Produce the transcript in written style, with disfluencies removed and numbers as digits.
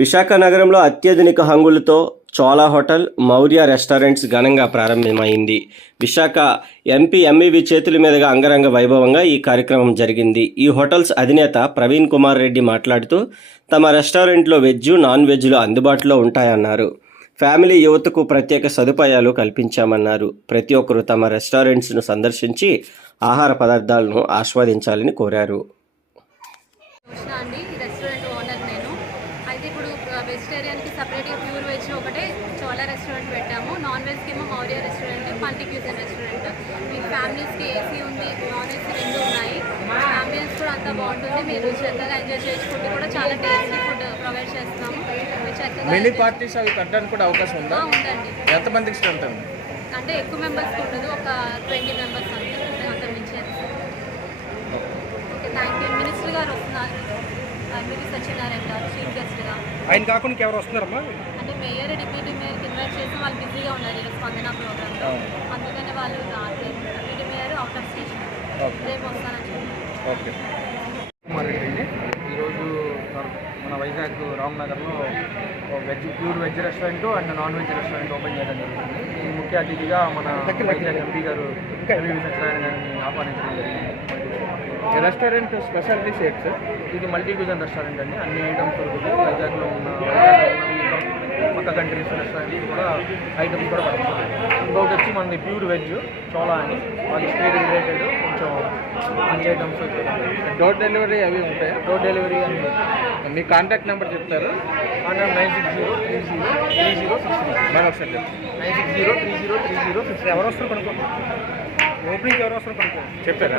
విశాఖ నగరంలో అత్యాధునిక హంగులతో చోళా హోటల్, మౌర్య రెస్టారెంట్స్ ఘనంగా ప్రారంభమైంది. విశాఖ ఎంపీ ఎంఈవి చేతుల మీదుగా అంగరంగ వైభవంగా ఈ కార్యక్రమం జరిగింది. ఈ హోటల్స్ అధినేత ప్రవీణ్ కుమార్ రెడ్డి మాట్లాడుతూ తమ రెస్టారెంట్లో వెజ్, నాన్ వెజ్లు అందుబాటులో ఉంటాయన్నారు. ఫ్యామిలీ యువతకు ప్రత్యేక సదుపాయాలు కల్పించామన్నారు. ప్రతి ఒక్కరూ తమ రెస్టారెంట్స్ను సందర్శించి ఆహార పదార్థాలను ఆస్వాదించాలని కోరారు. రెస్టారెంట్ ఓనర్ నేను అయితే ఇప్పుడు వెజిటేరియన్కి సపరేట్గా ప్యూర్ వెజ్ ఒకటే చోళా రెస్టారెంట్ పెట్టాము. నాన్ వెజ్కి ఏమో Maurya restaurant, multi cuisine restaurant. మీ ఫ్యామిలీస్కి ఏసీ ఉంది, నాన్ ఏసీ రెండు ఉన్నాయి. ఫ్యామిలీస్ కూడా అంతా బాగుంటుంది. మీరు చక్కగా ఎంజాయ్ చేయొచ్చు. ఫుడ్ కూడా చాలా టేస్టీ ఫుడ్ ప్రొవైడ్ చేస్తున్నాము. మినీ పార్టీస్ అవి కట్టడానికి కూడా అవకాశం ఉందా? ఉందండి. ఎంతమందికి స్ట్రెంత్ ఉంది? అంటే ఎక్కువ మెంబర్స్కి ఉండదు, ఒక 20 మెంబర్స్ అంత మించి. Okay, thank you. మినిస్టర్ గారు వస్తున్నారు, ఎంపీ సత్యనారాయణ గారు చీఫ్ గెస్ట్గా. ఆయన కాకుండా ఎవరు వస్తున్నారమ్మా? అంటే మేయర్, డిప్యూటీ మేయర్కి ఇన్వైట్ చేసి వాళ్ళు బిజీగా ఉన్నారు ఈరోజు స్పందన ప్రోగ్రామ్లో. అందుకని వాళ్ళు రాలేదు. Deputy mayor out of station, రేపు వస్తానని చెప్పారు. ఓకే. కుమార్ రెడ్డి ఈరోజు మన వైజాగ్ రామ్నగర్లో pure veg restaurant and non veg restaurant open చేయడం జరుగుతుంది. ఈ ముఖ్య అతిథిగా మన వైజాగ్ ఎంపీ గారు ఎంఈవి సత్యనారాయణ గారిని ఆహ్వానించడం జరిగింది. ఈ రెస్టారెంట్ స్పెషాలిటీస్ ఏంటి సార్? ఇది మల్టీ క్యూజన్ రెస్టారెంట్ అండి. అన్ని ఐటమ్స్ దొరుకుతాయి. వైజాగ్లో ఉన్న పక్క కంట్రీస్ రెస్టారెంట్స్ కూడా ఐటమ్స్ కూడా పడుతుంది. ఇంకొకటి వచ్చి మనది ప్యూర్ వెజ్ చోళా అని, వాళ్ళ స్టేట్ రిలేటెడ్ కొంచెం మంచి ఐటమ్స్. డోర్ డెలివరీ అవి ఉంటాయి? డోర్ డెలివరీ అని. మీ కాంటాక్ట్ నెంబర్ చెప్తారు? కాంటాక్ట్ 960303063. మన ఒకసారి 960303063. ఎవరు వస్తారు కనుక్కో, ఓపెనింగ్ ఎవరు వస్తారు కనుక్కో చెప్పారా?